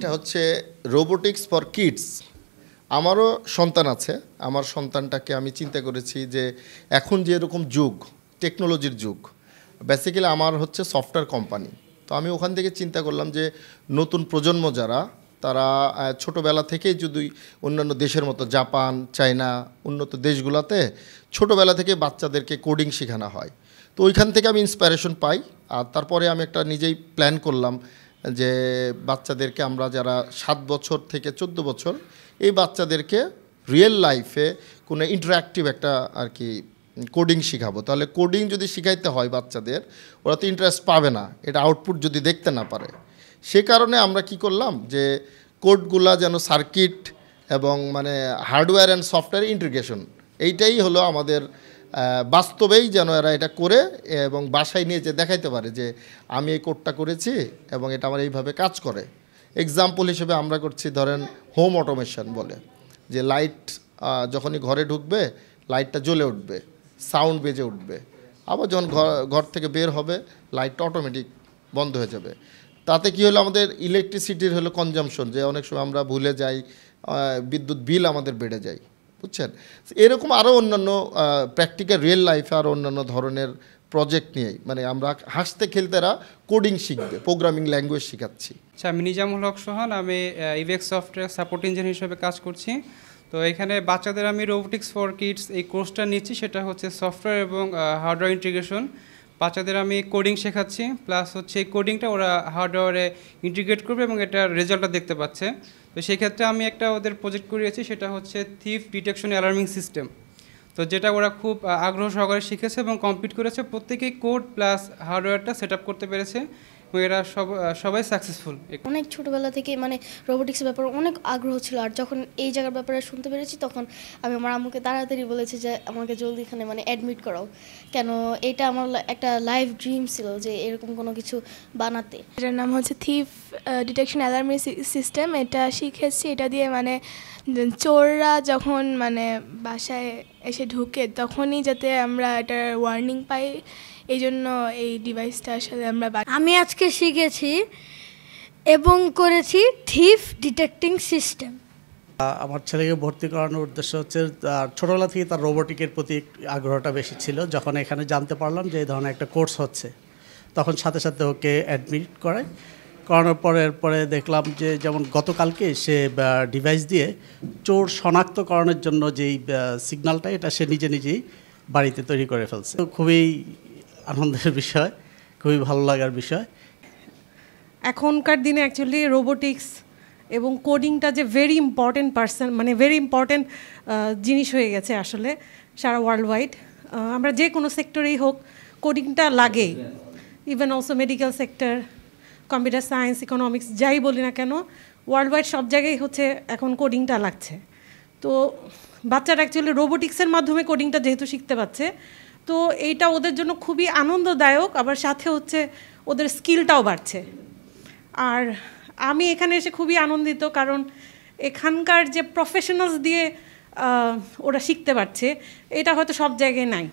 এটা হচ্ছে robotics for kids. আমারও সন্তান আছে। আমার সন্তানটাকে আমি চিন্তা করেছি যে এখন যে এরকম যুগ, টেকনোলজির যুগ, বেসিক্যালি আমার হচ্ছে সফটওয়্যার কোম্পানি। তো আমি ওখান থেকে চিন্তা করলাম যে নতুন প্রজন্ম যারা, তারা ছোটোবেলা থেকেই যদি অন্যান্য দেশের মতো জাপান, চায়না, উন্নত দেশগুলোতে ছোটোবেলা থেকে বাচ্চাদেরকে কোডিং শেখানো হয়। তো ওইখান থেকে আমি ইন্সপিরেশন পাই। আর তারপরে আমি একটা নিজেই প্ল্যান করলাম যে বাচ্চাদেরকে আমরা যারা 7 বছর থেকে 14 বছর, এই বাচ্চাদেরকে রিয়েল লাইফে কোনো ইন্টারঅ্যাক্টিভ একটা আর কি কোডিং শেখাবো। তাহলে কোডিং যদি শিখাইতে হয় বাচ্চাদের, ওরা তো ইন্টারেস্ট পাবে না এটা আউটপুট যদি দেখতে না পারে। সে কারণে আমরা কি করলাম যে কোডগুলা যেন সার্কিট এবং মানে হার্ডওয়্যার অ্যান্ড সফটওয়্যার ইন্টিগ্রেশন, এইটাই হলো আমাদের বাস্তবেই যেন এরা এটা করে এবং বাসায় নিয়ে যে দেখাইতে পারে যে আমি এই কোডটা করেছি এবং এটা আমার এইভাবে কাজ করে। এক্সাম্পল হিসেবে আমরা করছি ধরেন হোম অটোমেশন বলে, যে লাইট যখনই ঘরে ঢুকবে লাইটটা জ্বলে উঠবে, সাউন্ড বেজে উঠবে, আবার যখন ঘর থেকে বের হবে লাইটটা অটোমেটিক বন্ধ হয়ে যাবে। তাতে কি হলো, আমাদের ইলেকট্রিসিটির হলো কনজামশন, যে অনেক সময় আমরা ভুলে যাই, বিদ্যুৎ বিল আমাদের বেড়ে যায়, বুঝছেন। এরকম আরও অন্যান্য প্র্যাকটিক্যাল রিয়েল লাইফে আরও অন্যান্য ধরনের প্রজেক্ট নিয়েই মানে আমরা হাসতে খেলতেরা কোডিং শিখবে, প্রোগ্রামিং ল্যাঙ্গুয়েজ শেখাচ্ছি। আচ্ছা, আমি নিজামুল হক সোহান, আমি ইভেক্স সফটওয়্যার সাপোর্ট ইঞ্জিনিয়ার হিসেবে কাজ করছি। তো এখানে বাচ্চাদের আমি রোবোটিক্স ফর কিডস এই কোর্সটা নিচ্ছি, সেটা হচ্ছে সফটওয়্যার এবং হার্ডওয়্যার ইন্টিগ্রেশন। বাচ্চাদের আমি কোডিং শেখাচ্ছি, প্লাস হচ্ছে এই কোডিংটা ওরা হার্ডওয়্যারে ইন্টিগ্রেট করবে এবং এটার রেজাল্টটা দেখতে পাচ্ছে। তো সেই ক্ষেত্রে আমি একটা ওদের প্রজেক্ট করিয়েছি, সেটা হচ্ছে থিফ ডিটেকশন অ্যালার্মিং সিস্টেম। তো যেটা ওরা খুব আগ্রহ সহকারে শিখেছে এবং কমপ্লিট করেছে, প্রত্যেকেই কোড প্লাস হার্ডওয়্যারটা সেট আপ করতে পেরেছে এবং এরা সবাই সাকসেসফুল। অনেক ছোটোবেলা থেকে মানে রোবোটিক্সের ব্যাপারে অনেক আগ্রহ ছিল, আর যখন এই জায়গার ব্যাপারে শুনতে পেরেছি তখন আমি আমার আম্মুকে তাড়াতাড়ি বলেছি যে আমাকে জলদি এখানে মানে অ্যাডমিট করাও, কেন এটা আমার একটা লাইফ ড্রিম ছিল যে এরকম কোনো কিছু বানাতে। এটার নাম হচ্ছে থিফ ডিটেকশন অ্যালার্মি সিস্টেম। এটা শিখেছি, এটা দিয়ে মানে চোররা যখন মানে বাসায় এসে ঢুকে তখনই যাতে আমরা এটার ওয়ার্নিং পাই, এই জন্য এই ডিভাইসটা আসলে আমি আজকে শিখেছি এবং করেছি থিফ ডিটেক্টিং সিস্টেম। আমার ছেলেকে ভর্তি করানোর উদ্দেশ্য হচ্ছে ছোটোবেলা থেকে তার রোবোটিকের প্রতি আগ্রহটা বেশি ছিল। যখন এখানে জানতে পারলাম যে এই ধরনের একটা কোর্স হচ্ছে, তখন সাথে সাথে ওকে অ্যাডমিট করানোর পরে দেখলাম যে যেমন গতকালকে সে ডিভাইস দিয়ে চোর শনাক্তকরণের জন্য যেই সিগন্যালটা, এটা সে নিজেই বাড়িতে তৈরি করে ফেলছে। খুবই আনন্দের বিষয়, খুবই ভালো লাগার বিষয়। এখনকার দিনে অ্যাকচুয়ালি রোবোটিক্স এবং কোডিংটা যে ভেরি ইম্পর্টেন্ট জিনিস হয়ে গেছে আসলে সারা ওয়ার্ল্ড ওয়াইড। আমরা যে কোনো সেক্টরেই হোক কোডিংটা লাগেই, even also medical sector, computer science, economics, যাই বলি না কেন ওয়ার্ল্ড ওয়াইড সব জায়গায় হচ্ছে এখন কোডিংটা লাগছে। তো বাচ্চারা অ্যাকচুয়ালি রোবোটিক্সের মাধ্যমে কোডিংটা যেহেতু শিখতে পাচ্ছে, তো এইটা ওদের জন্য খুবই আনন্দদায়ক, আবার সাথে হচ্ছে ওদের স্কিলটাও বাড়ছে। আর আমি এখানে এসে খুবই আনন্দিত, কারণ এখানকার যে প্রফেশনালস দিয়ে ওরা শিখতে পারছে, এটা হয়তো সব জায়গায় নাই।